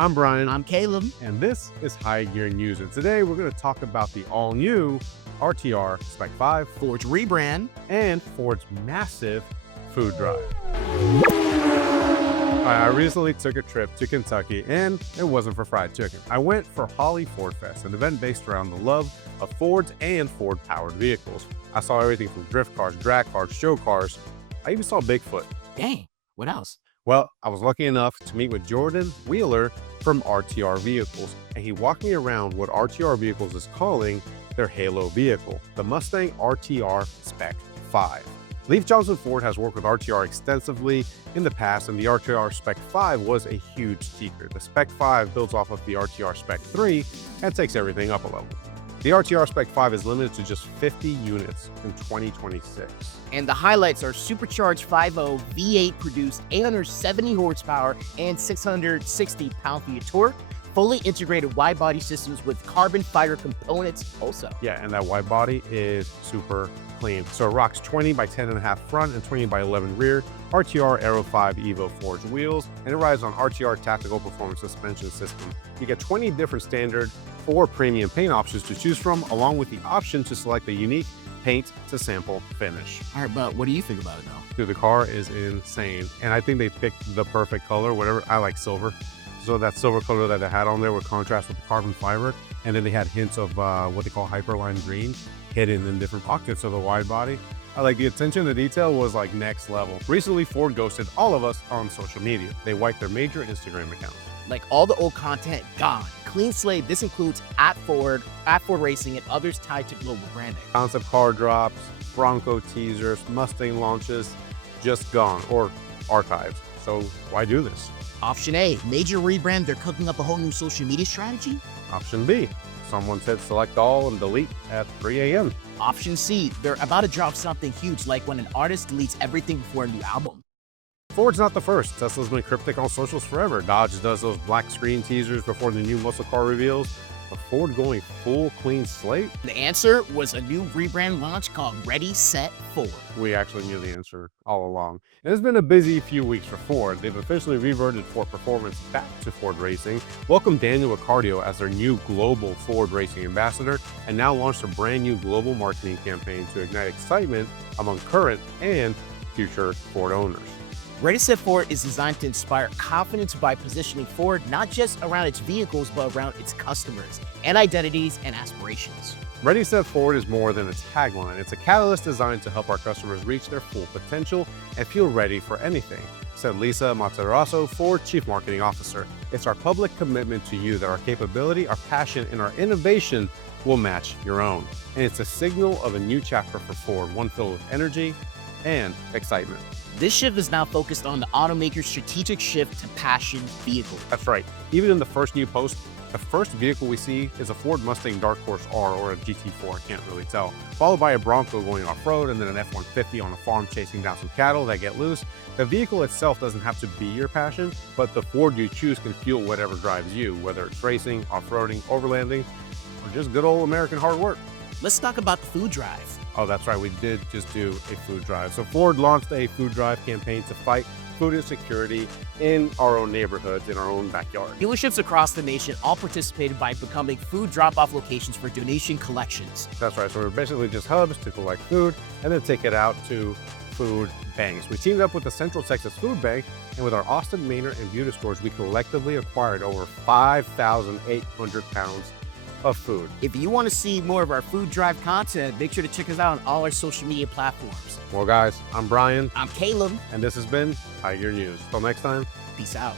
I'm Brian. I'm Caleb. And this is High Gear News. And today we're going to talk about the all-new RTR Spec 5, Ford's Rebrand, and Ford's massive food drive. I recently took a trip to Kentucky, and it wasn't for fried chicken. I went for Holly Ford Fest, an event based around the love of Fords and Ford-powered vehicles. I saw everything from drift cars, drag cars, show cars. I even saw Bigfoot. Dang, what else? Well, I was lucky enough to meet with Jordan Wheeler from RTR Vehicles, and he walked me around what RTR Vehicles is calling their Halo vehicle, the Mustang RTR Spec 5. Leif Johnson Ford has worked with RTR extensively in the past, and the RTR Spec 5 was a huge secret. The Spec 5 builds off of the RTR Spec 3 and takes everything up a level. The RTR Spec 5 is limited to just 50 units in 2026. And the highlights are supercharged 5.0 V8 produced 870 horsepower and 660 pound-feet of torque, fully integrated wide-body systems with carbon fiber components also. Yeah, and that wide body is super clean. So it rocks 20 by 10.5 front and 20 by 11 rear, RTR Aero 5 Evo forged wheels, and it rides on RTR Tactical Performance Suspension System. You get 20 different standard or premium paint options to choose from, along with the option to select a unique paint to sample finish. All right, but what do you think about it though? Dude, the car is insane, and I think they picked the perfect color. Whatever, I like silver. So that silver color that they had on there would contrast with the carbon fiber, and then they had hints of what they call hyperline green hidden in different pockets of the wide body. I like the attention to detail was like next level. Recently, Ford ghosted all of us on social media. They wiped their major Instagram accounts. Like all the old content gone. Clean slate. This includes at Ford Racing, and others tied to global branding. Concept car drops, Bronco teasers, Mustang launches, just gone or archived. So why do this? Option A, major rebrand. They're cooking up a whole new social media strategy. Option B, someone said select all and delete at 3 a.m. Option C, they're about to drop something huge, like when an artist deletes everything before a new album. Ford's not the first. Tesla's been cryptic on socials forever. Dodge does those black screen teasers before the new muscle car reveals. But Ford going full clean slate? The answer was a new rebrand launch called Ready, Set, Ford. We actually knew the answer all along. It has been a busy few weeks for Ford. They've officially reverted Ford Performance back to Ford Racing, welcomed Daniel Ricciardo as their new global Ford Racing ambassador, and now launched a brand new global marketing campaign to ignite excitement among current and future Ford owners. Ready Set Ford is designed to inspire confidence by positioning Ford not just around its vehicles, but around its customers and identities and aspirations. Ready Set Ford is more than a tagline. It's a catalyst designed to help our customers reach their full potential and feel ready for anything, said Lisa Matarazzo, Ford Chief Marketing Officer. It's our public commitment to you that our capability, our passion, and our innovation will match your own. And it's a signal of a new chapter for Ford, one filled with energy and excitement. This shift is now focused on the automaker's strategic shift to passion vehicles. That's right. Even in the first new post, the first vehicle we see is a Ford Mustang Dark Horse R or a GT4, I can't really tell, followed by a Bronco going off-road and then an F-150 on a farm chasing down some cattle that get loose. The vehicle itself doesn't have to be your passion, but the Ford you choose can fuel whatever drives you, whether it's racing, off-roading, overlanding, or just good old American hard work. Let's talk about the food drive. Oh, that's right. We did just do a food drive. So Ford launched a food drive campaign to fight food insecurity in our own neighborhoods, in our own backyard. Dealerships across the nation all participated by becoming food drop-off locations for donation collections. That's right. So we're basically just hubs to collect food and then take it out to food banks. We teamed up with the Central Texas Food Bank, and with our Austin, Manor, and Buda stores, we collectively acquired over 5,800 pounds of food. If you want to see more of our food drive content, make sure to check us out on all our social media platforms. Well, guys, I'm Brian. I'm Caleb. And this has been High Gear News. Till next time, Peace out.